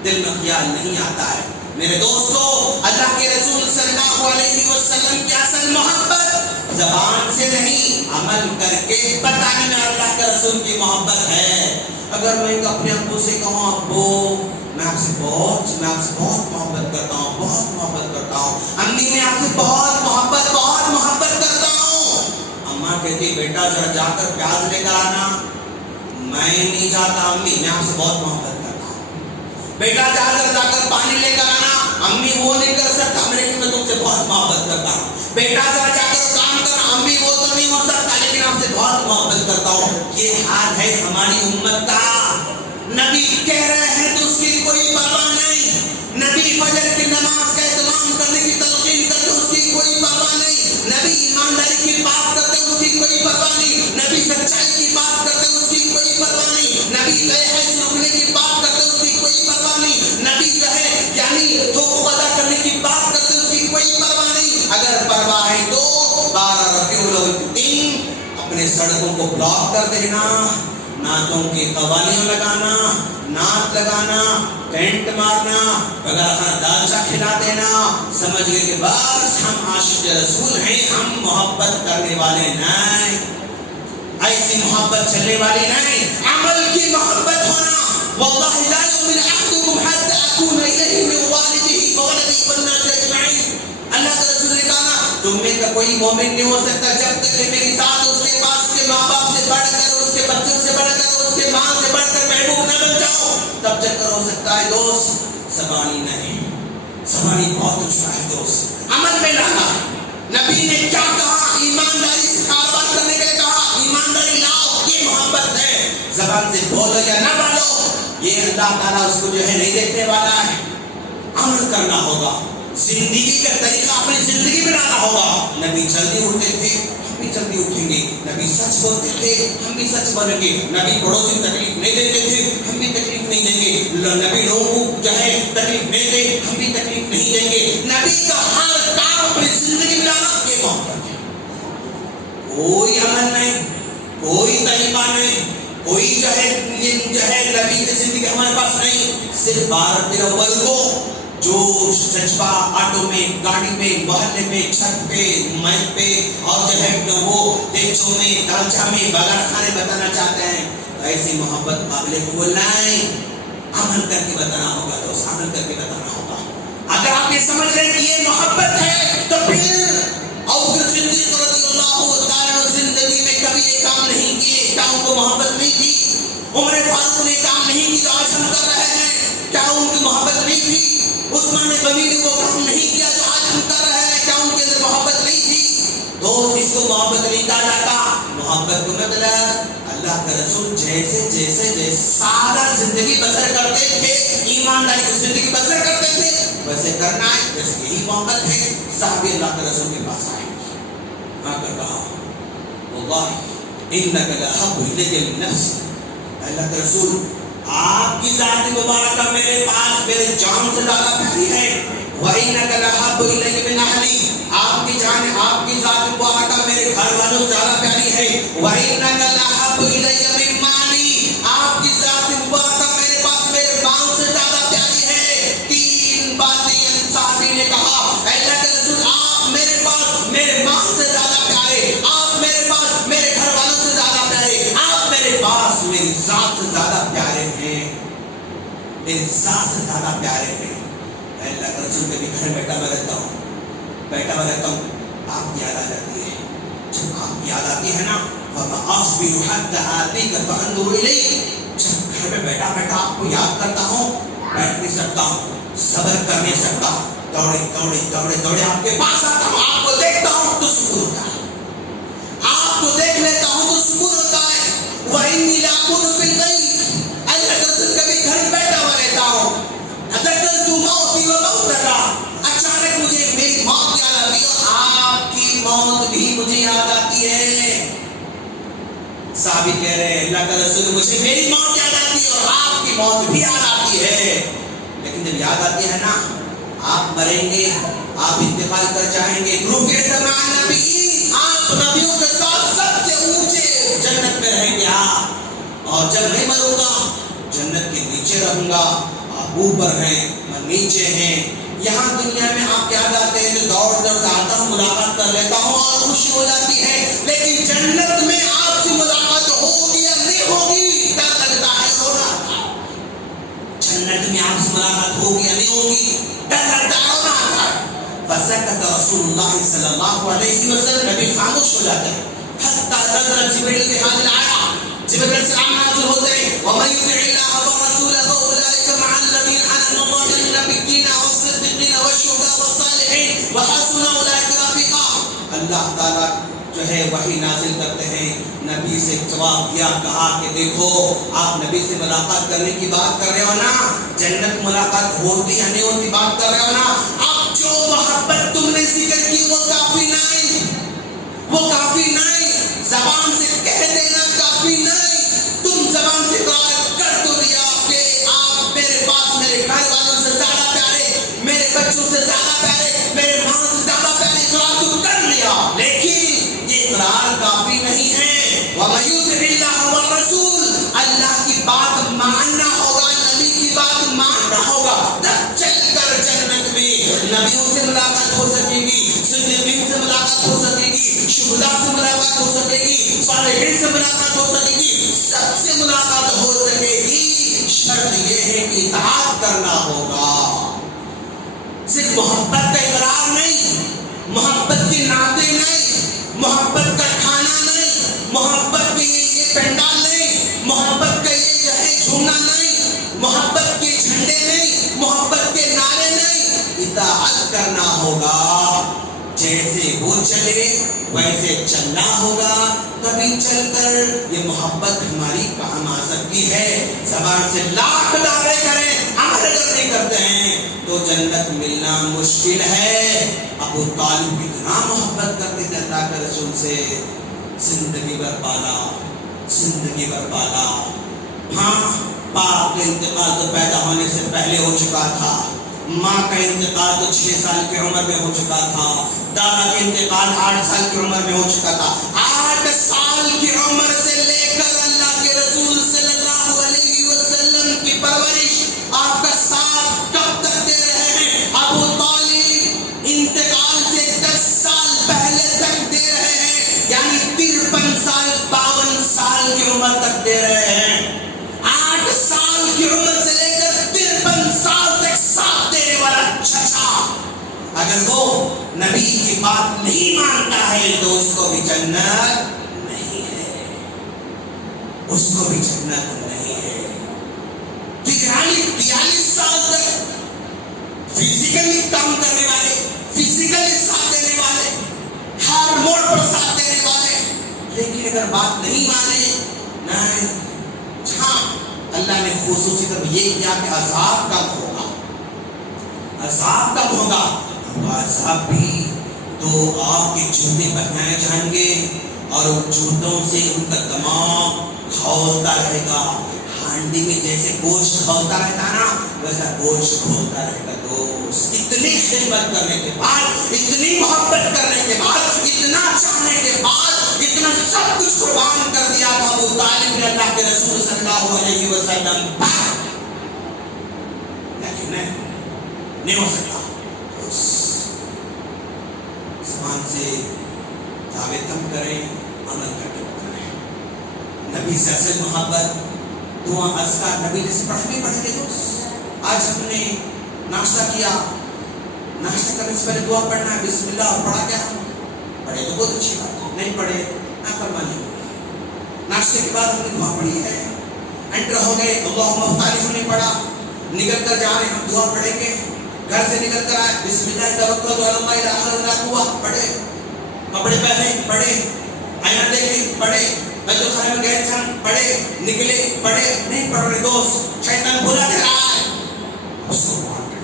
دل میں خیال نہیں آتا ہے. میرے دوستو، اللہ کے رسول صلی اللہ علیہ وسلم کی اصل محبت زبان سے نہیں عمل کر کے بتانے میں اللہ کے رسول کی محبت ہے. اگر میں اپنے ابو سے کہوں ابو میں آپ سے بہت محبت کرتا ہوں، بہت محبت کرتا ہوں. امی میں آپ سے بہت محبت کرتا ہوں. اماں کہتی بیٹا ذرا جا کر پیاز لے کر آنا. میں نہیں جاتا امی میں آپ سے بہت محبت کرتا ہوں. بیٹا جا کر پانی لے کر آنا. امی وہ نہیں کر سکتا لیکن میں تم سے بہت محبت کرتا ہوں. بیٹا ذرا جا کر کام کرنا. امی وہ تو نہیں ہو سکتا لیکن آپ سے بہت محبت کرتا ہوں. یہ حال ہے ہماری امت کا. نبی کہہ رہے ہیں تو اس کی کوئی پرواہ نہیں. نبی فجر کی نماز کا اہتمام کرنے کی تلقین کرتے اس کی کوئی پرواہ نہیں. نبی ایمانداری کی بات کرتے اس کی کوئی پرواہ نہیں. نبی سچائی کی بات کرتے اس کی کوئی پرواہ نہیں. نبی حج رکنے کی بات کرتے اس کی کوئی پرواہ نہیں. نبی جو ہے یعنی حقوق ادا کرنے کی بات کرتے اس کی کوئی پرواہ نہیں. اگر پرواہ ہے تو 12 ربیع الاول اپنے سڑکوں کو بلاک کر دینا، نعتوں کی قوالیاں لگانا، نعت لگانا، ٹینٹ مارنا، بغیر خانہ دالچا کھلا دینا. سمجھ گئے کہ بس ہم عاشق رسول ہیں، ہم محبت کرنے والے نہیں. ایسی محبت چلنے والی نہیں. عمل کی محبت ہونا. واللہ لا یؤمن احدکم حتی اکون الیہ من والدہ وولدہ والناس اجمعین. اللہ کے رسول نے کہا تم میں کا کوئی مومن نہیں ہو سکتا جب تک کہ میری ذات اس کے پاس کے ماں باپ سے بڑھ کر، اس کے بچوں سے بڑھ کر، اس کے ماں سے بڑھ کر محبوب نہ بن جاؤ. تب جب کر ہو سکتا ہے دوست. زبانی نہیں، زبانی بہت اچھا ہے دوست، عمل میں لانا ہے. نبی نے کیا کہا؟ ایمانداری سے کاروبار کرنے کے لیے کہا ایمانداری لاؤ. یہ محبت ہے. زبان سے بولو یا نہ بولو یہ اللہ تعالیٰ اس کو جو ہے نہیں دیکھنے والا ہے. عمل کرنا ہوگا. زندگی کا طریقہ اپنی زندگی میں لانا ہوگا. نبی جلدی اٹھتے تھے، ہم بھی جلدی اٹھیں گے. نبی سچ بولتے تھے، ہم بھی سچ بولیں گے. نبی پڑوسی تکلیف نہیں دیتے تھے، ہم بھی تکلیف نہیں دیں گے. نبی لوگوں کو جو ہے تکلیف نہیں دے، ہم بھی تکلیف نہیں دیں گے. نبی کا ہر کام اپنی زندگی میں لانا یہ محبت ہے. کوئی عمل نہیں، کوئی طریقہ نہیں، کوئی جو ہے نبی کی زندگی ہمارے پاس نہیں. صرف 12 ربیع الاول کو جو جذبہ آٹو میں، گاڑی میں، محلے میں، چھت پہ، مائک پہ اور جو ہے وہ دیگچوں میں، دالچا میں، بغیر کھانے بتانا چاہتے ہیں. ایسی محبت قابل قبول نہیں. عمل کر کے بتانا ہوگا دوست، عمل کر کے بتانا ہوگا. اگر آپ یہ سمجھ رہے ہیں کہ یہ محبت ہے تو پھر ابوبکر صدیق رضی اللہ تعالیٰ زندگی میں کبھی یہ کام نہیں کیے. کیا ان کو محبت نہیں تھی؟ عمر فاروق نے کام نہیں کی جو آج ہم کر رہے ہیں. کیا ان کی محبت نہیں تھی؟ عثمان غنی نے وہ کام نہیں کیا جو آج ہم کر رہے ہیں. کیا ان کے اندر محبت نہیں تھی؟ دوست اس کو محبت نہیں کہا جاتا. محبت کو مطلب اللہ کا رسول جیسے سادہ زندگی بسر کرتے تھے، ایمانداری کی زندگی بسر کرتے تھے، ویسے کرنا ہے. بس یہی محبت ہے. صحابی اللہ کے رسول کے پاس آئے، آ کر کہا واللہ انک لأحب الی من نفسی. اللہ کے رسول آپ کی ذات مبارکہ میرے پاس میرے جان سے زیادہ پیاری ہے. وَإِنَّكَ لَأَحَبُّ إِلَيَّ مِنْ أَهْلِي، آپ کی جان آپ کی ذات مبارکہ میرے گھر والوں سے زیادہ پیاری ہے. وَإِنَّكَ لَأَحَبُّ إِلَيَّ مِنْ مَالِي، آپ کی ذات مبارکہ میرے پاس میرے مال سے زیادہ پیاری ہے. تین باتیں صحابی نے کہا، اے اللہ کے رسول آپ میرے پاس میرے مال سے زیادہ پیارے، آپ میرے پاس میرے گھر والوں سے زیادہ پیارے، آپ میرے پاس میری ذات سے زیادہ پیارے ہیں، میری ذات سے زیادہ پیارے ہیں. اللہ کے رسول کے بھی گھر بیٹھا میں رہتا ہوں، آپ کی یاد آ جاتی ہے. جب آپ کی یاد آتی ہے نا، وَمَا أَصْبِرُ حَتَّى آتِيكَ فَأَنظُرُ إِلَيْكَ، جب گھر میں بیٹھا آپ کو یاد کرتا ہوں، بیٹھ نہیں سکتا ہوں، صبر کر نہیں سکتا، دوڑے آپ کے پاس آتا ہوں، آپ کو دیکھتا ہوں تو سکون ہوتا ہے، آپ کو دیکھ لیتا ہوں تو سکون ہوتا ہے. وَإِنِّي لَأَكُونُ فِي الْبَيْتِ، اللہ کے رسول کبھی گھر بیٹھا ہوا رہتا ہوں، ذکرت موتی و موتک، اچانک مجھے میری موت یاد آتی ہے اور آپ کی موت بھی مجھے یاد آتی ہے. صحابی کہہ رہے ہیں اللہ کا رسول مجھے میری موت یاد آتی ہے اور آپ کی موت بھی یاد آتی ہے. لیکن جب یاد آتی ہے نا، آپ مریں گے، آپ انتقال کر جائیں گے، رفعت مع النبیین، آپ نبیوں کے ساتھ سب سے اونچے جنت میں رہیں گے آپ. اور جب میں مروں گا جنت کے نیچے رہوں گا، آپ اوپر ہیں میں نیچے ہیں. یہاں دنیا میں آپ یاد آتے ہیں جو دوڑ آتا ہوں، ملاقات کر لیتا ہوں اور خوشی ہو جاتی ہے، لیکن جنت میں آپ سے ملاقات ہوگی یا نہیں ہوگی ڈر لگتا ہے. جنت میں آپ سے ملاقات ہوگی یا نہیں ہوگی ڈر لگتا ہے. فسکت رسول اللہ صلی اللہ علیہ وسلم، نبی خاموش ہو جاتے ہیں. حتی نزل جبریل بهذه الآیہ، جبریل علیہ السلام نازل ہوتے ہیں. وَمَن يُطِعِ اللَّهَ وَرَسُولَهُ أُولَٰئِكَ مَعَ الَّذِينَ أَنْعَمَ اللَّهُ عَلَيْهِم مِّنَ النَّبِيِّينَ وَالصِّدِّيقِينَ وَالشُّهَدَاءِ وَالصَّالِحِينَ وَحَسُنَ أُولَٰئِكَ رَفِيقًا. اللہ تعالیٰ جو ہے وحی نازل کرتے ہیں، نبی سے جواب دیا، کہا کہ دیکھو آپ نبی سے ملاقات کرنے کی بات کر رہے ہو نا، جنت ملاقات ہوتی یا نہیں ہوتی بات کر رہے ہو نا، اب جو محبت تم نے ذکر کی وہ کافی نہیں، وہ کافی نہیں، زبان سے کہہ دینا کافی نہیں. تم زبان سے کر تو دیا کہ آپ میرے پاس میرے گھر والوں سے زیادہ پیارے، میرے بچوں سے زیادہ پیارے، میرے ماں سے زیادہ پیارے، اقرار تو کر لیا، لیکن یہ اقرار کافی نہیں ہے. وَمَن يُطِعِ اللَّهَ وَالرَّسُولَ، اللہ کی بات ماننا ہوگا، نبی کی بات ماننا ہوگا، تب چل کر جنت میں نبیوں سے ملاقات ہو سکے گی، صدیقین سے ملاقات ہو سکے گی، شہداء سے ملاقات ہو سکے گی، صالحین سے ملاقات ہو سکے گی، سب سے ملاقات ہو سکے گی. شرط یہ ہے کہ اطاعت کرنا ہوگا. صرف محبت کا اقرار نہیں، محبت کی نعتیں نہیں، محبت کا کھانا نہیں، محبت کے یہ پینڈال نہیں، محبت کا یہ جو ہے جھومنا نہیں، محبت کے جھنڈے نہیں، محبت کے نعرے نہیں. اطاعت کرنا ہوگا، جیسے وہ چلے ویسے چلنا ہوگا، تبھی چل کر یہ محبت ہماری کام آ سکتی ہے. زبان سے لاکھ دعوے کریں، عمل اگر نہیں کرتے ہیں تو جنت ملنا مشکل ہے. ابو طالب اتنا محبت کرتے تھے اللہ کے رسول سے، زندگی بھر پالا، زندگی بھر پالا. ہاں باپ کا انتقال تو پیدا ہونے سے پہلے ہو چکا تھا، ماں کا انتقال تو 6 سال کی عمر میں ہو چکا تھا، دادا کا انتقال 8 سال کی عمر میں ہو چکا تھا. 8 سال کی عمر سے لے کر اللہ کے رسول صلی اللہ علیہ وسلم کی پرورش، آپ کا ساتھ کب تک دے رہے ہیں؟ ابو طالب انتقال سے 10 سال پہلے تک دے رہے ہیں، یعنی 53 سال 52 سال کی عمر تک دے رہے ہیں. 8 سال کی عمر سے لے کر 53 سال تک ساتھ دینے والا چچا اگر وہ نبی کی بات نہیں مانتا ہے تو اس کو بھی جنت نہیں ہے، اس کو بھی جنت نہیں ہے. 43 سال تک فزیکلی کام کرنے والے، فزیکلی ساتھ دینے والے، ہر موڑ پر ساتھ دینے والے، لیکن اگر بات نہیں مانے، نہیں. ہاں اللہ نے خصوصی طور یہ کیا کہ عذاب کم ہوگا، عذاب کم ہوگا. عذاب بھی تو آگ کے جوتے پہنائے جائیں گے اور ان جوتوں سے ان کا دماغ کھولتا رہے گا، ہانڈی میں جیسے گوشت کھولتا رہتا نا ویسا گوشت کھولتا رہے گا دوست. اتنی خدمت کرنے کے بعد, اتنی محبت کرنے کے بعد, اتنا چاہنے کے بعد, اتنا سب کچھ قربان کر دیا تھا ابو طالب نے اللہ کے رسول صلی اللہ علیہ وسلم پر, لیکن نہیں ہو سکتا. زبان سے دعوے کم کریں, عمل کر کے بتائیں. نبی سے اصل محبت دعا اذکار نبی جیسے پڑھ کے دوست. آج ہم نے ناشتہ کیا, ناشتہ کرنے سے پہلے دعا پڑھنا ہے, بسم اللہ, اور پڑھا کیا پڑھے تو بہت اچھی بات ہے, نہیں پڑھے نافرمانی ہوگی. ناشتے کے بعد ہم نے دعا پڑھی ہے, انٹر ہو گئے اللہم افتح علیہ ہم نے پڑھا, نکل کر جا رہے ہم دعا پڑھیں گے, گھر سے نکل کر آئے بسم اللہ توکلت علی اللہ لا حول ولا قوۃ پڑھے, کپڑے پہنے پڑھے, آئینہ دیکھے پڑھے, بیت الخلا میں گئے تھے پڑھے, نکلے پڑھے, نہیں پڑھ رہے دوست, شیطان بھلا دے رہا ہے, اس کو معاف کر.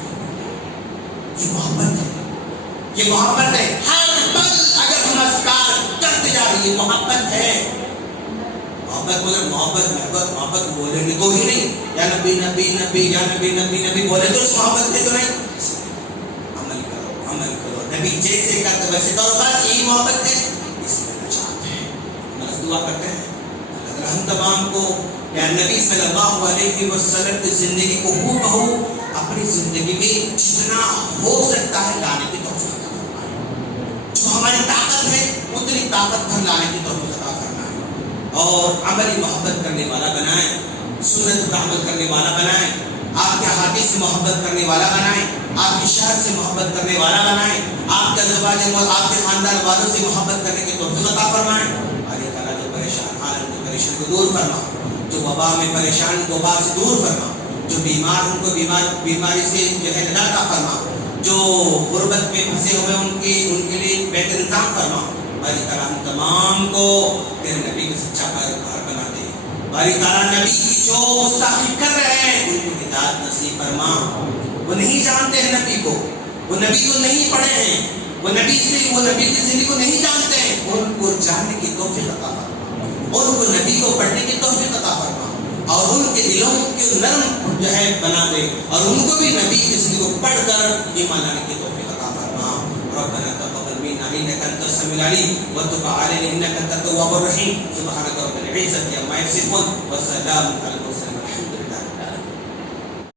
یہ محبت ہے, یہ محبت ہے. ہر پل اگر ہم اذکار کرتے جا رہے یہ محبت ہے. محبت مگر محبت بولے گی تو ہی نہیں, یا نبی نبی نبی, یا نبی نبی نبی بولے تو اس محبت ہے تو نہیں. عمل کرو نبی جیسے کرتے ویسے کرو, بس یہی محبت ہے, اس میں نجات ہے. بس دعا کرتے ہیں اللہ ہم تمام کو یا نبی صلی اللہ علیہ وسلم کی زندگی کو بہو اپنی زندگی میں جتنا ہو سکتا ہے لانے کی توفیق عطا فرمائے. جو ہماری طاقت ہے اتنی طاقت بھر لانے کی توفیق عطا فرمائے, اور عملی محبت کرنے والا بنائے, سنت پر عمل کرنے والا بنائے, آپ کے ہاتھی سے محبت کرنے والا بنائے, آپ کے شہر سے محبت کرنے والا بنائے, آپ کے ازواج اور آپ کے خاندان والوں سے محبت کرنے کی توفیق عطا فرمائے. اللہ تعالیٰ جو پریشان حالت کی پریشانی کو دور فرما, جو وبا میں پریشان وبا سے دور فرما, جو بیمار ان کو بیماری سے جو ہے نجات عطا فرما, جو غربت میں پھنسے ہوئے ان کے لیے بہتر انتظام فرما. باری تعالیٰ ہم تمام کو تیرے نبی کا سچا پیروکار بنا دے. باری تعالیٰ نبی کی جو گستاخی کر رہے ہیں ان کو ہدایت نصیب فرما. وہ نہیں جانتے ہیں نبی کو, وہ نبی کو نہیں پڑھے ہیں, وہ نبی کی زندگی کو نہیں جانتے ہیں, ان کو جاننے کی توفیق عطا فرما, ان کو نبی کو پڑھنے کی توفیق عطا فرما, اور ان کے دلوں کو نرم جو ہے بنا دے, اور ان کو بھی نبی کی زندگی کو پڑھ کر ایمان لانے کی توفیق عطا فرما. ربنا تقبل منا انك انت السميع العليم وتب علينا انك انت التواب الرحيم. سبحانك رب العزة عما يصفون وسلام على